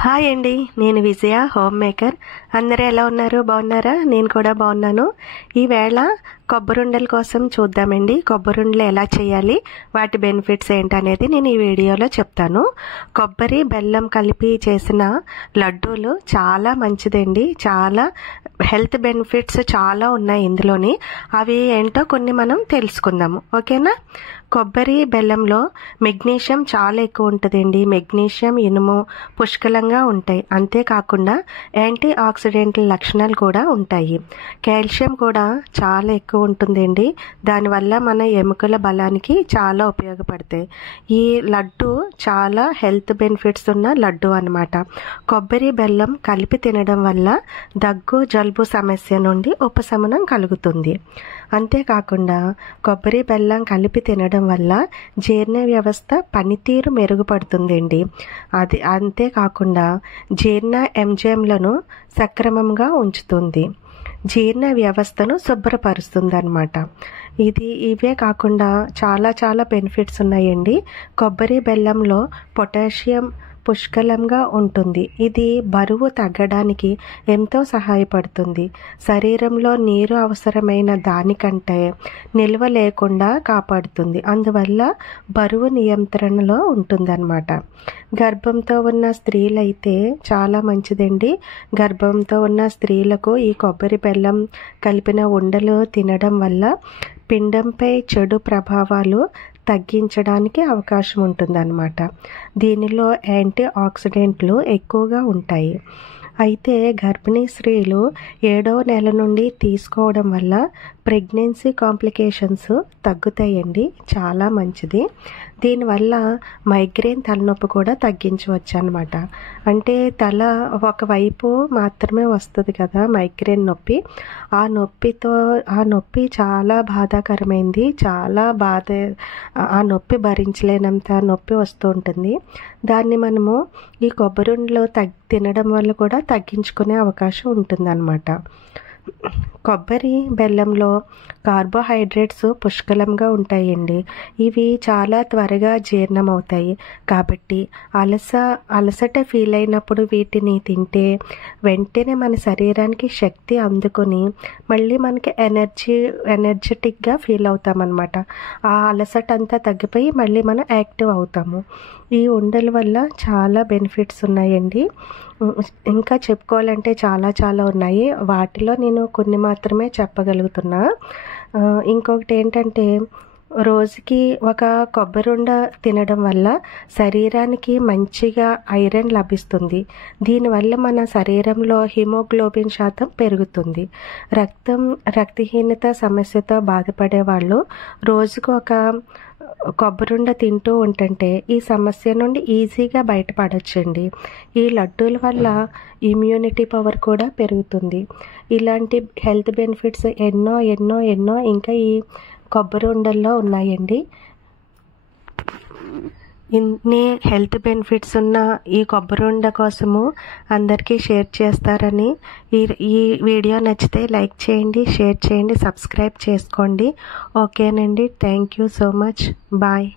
Hi అండి, నేను విజయ home maker. అందరూ ఎలా ఉన్నారు? బాగున్నారా? నేను కూడా బాగున్నాను. ఈవేళ కొబ్బరుండల కోసం చూద్దామండి. కొబ్బరుండలు ఎలా చేయాలి, వాటి బెనిఫిట్స్ ఏంటనేది నేను ఈ వీడియోలో చెప్తాను. కొబ్బరి బెల్లం కలిపి చేసిన లడ్డూలు చాలా మంచిదండి. చాలా హెల్త్ బెనిఫిట్స్ చాలా ఉన్నాయి ఇందులోని. అవి ఏంటో కొన్ని మనం తెలుసుకుందాము, ఓకేనా? కొబ్బరి బెల్లంలో మెగ్నీషియం చాలా ఎక్కువ ఉంటుందండి. మెగ్నీషియం, ఇనుము పుష్కలంగా ఉంటాయి. అంతేకాకుండా యాంటీ ఆక్సిడెంట్ల లక్షణాలు కూడా ఉంటాయి. కాల్షియం కూడా చాలా ఎక్కువ ఉంటుందండి. దానివల్ల మన ఎముకల బలానికి చాలా ఉపయోగపడతాయి. ఈ లడ్డు చాలా హెల్త్ బెనిఫిట్స్ ఉన్న లడ్డు అన్నమాట. కొబ్బరి బెల్లం కలిపి తినడం వల్ల దగ్గు, జలుబు సమస్య నుండి ఉపశమనం కలుగుతుంది. అంతేకాకుండా కొబ్బరి బెల్లం కలిపి తినడం వల్ల జీర్ణ వ్యవస్థ పనితీరు మెరుగుపడుతుందండి. అంతేకాకుండా జీర్ణ ఎంజైమ్లను సక్రమంగా ఉంచుతుంది. జీర్ణ వ్యవస్థను శుభ్రపరుస్తుంది అన్నమాట. ఇవే కాకుండా చాలా బెనిఫిట్స్ ఉన్నాయండి. కొబ్బరి బెల్లంలో పొటాషియం పుష్కలంగా ఉంటుంది. ఇది బరువు తగ్గడానికి ఎంతో సహాయపడుతుంది. శరీరంలో నీరు అవసరమైన దానికంటే నిల్వ లేకుండా కాపాడుతుంది. అందువల్ల బరువు నియంత్రణలో ఉంటుందన్నమాట. గర్భంతో ఉన్న స్త్రీలైతే చాలా మంచిదండి. గర్భంతో ఉన్న స్త్రీలకు ఈ కొబ్బరి బెల్లం కలిపిన ఉండలు తినడం వల్ల పిండంపై చెడు ప్రభావాలు తగ్గించడానికి అవకాశం ఉంటుందన్నమాట. దీనిలో యాంటీ ఆక్సిడెంట్లు ఎక్కువగా ఉంటాయి. అయితే గర్భిణీ స్త్రీలు 7వ నెల నుండి తీసుకోవడం వల్ల ప్రెగ్నెన్సీ కాంప్లికేషన్స్ తగ్గుతాయండి. చాలా మంచిది. దీనివల్ల మైగ్రేన్ తలనొప్పి కూడా తగ్గించవచ్చు అన్నమాట. అంటే తల ఒకవైపు మాత్రమే వస్తుంది కదా మైగ్రేన్ నొప్పి. ఆ నొప్పి చాలా బాధాకరమైంది. ఆ నొప్పి భరించలేనంత నొప్పి వస్తూ ఉంటుంది. దాన్ని మనము ఈ కొబ్బరుండలో తినడం వల్ల కూడా తగ్గించుకునే అవకాశం ఉంటుందన్నమాట. కొబ్బరి బెల్లంలో కార్బోహైడ్రేట్స్ పుష్కలంగా ఉంటాయండి. ఇవి చాలా త్వరగా జీర్ణమవుతాయి. కాబట్టి అలసట ఫీల్ అయినప్పుడు వీటిని తింటే వెంటనే మన శరీరానికి శక్తి అందుకొని మళ్ళీ మనకి ఎనర్జెటిక్గా ఫీల్ అవుతామన్నమాట. ఆ అలసట అంతా తగ్గిపోయి మళ్ళీ మనం యాక్టివ్ అవుతాము. ఈ ఉండల వల్ల చాలా బెనిఫిట్స్ ఉన్నాయండి. ఇంకా చెప్పుకోవాలంటే చాలా ఉన్నాయి. వాటిలో నేను కొన్ని మాత్రమే చెప్పగలుగుతున్నా. ఇంకొకటి ఏంటంటే, రోజుకి ఒక కొబ్బరుండ తినడం వల్ల శరీరానికి మంచిగా ఐరన్ లభిస్తుంది. దీనివల్ల మన శరీరంలో హిమోగ్లోబిన్ శాతం పెరుగుతుంది. రక్తహీనత సమస్యతో బాధపడే వాళ్ళు రోజుకు ఒక కొబ్బరుండ తింటూ ఉంటుంటే ఈ సమస్య నుండి ఈజీగా బయటపడొచ్చండి. ఈ లడ్డూల వల్ల ఇమ్యూనిటీ పవర్ కూడా పెరుగుతుంది. ఇలాంటి హెల్త్ బెనిఫిట్స్ ఎన్నో ఇంకా ఈ కొబ్బరి ఉండల్లో ఉన్నాయండి. ఇన్ని హెల్త్ బెనిఫిట్స్ ఉన్న ఈ కొబ్బరి ఉండ కోసము అందరికీ షేర్ చేస్తారని, ఈ వీడియో నచ్చితే లైక్ చేయండి, షేర్ చేయండి, సబ్స్క్రైబ్ చేసుకోండి. ఓకేనండి. Thank you so much. Bye.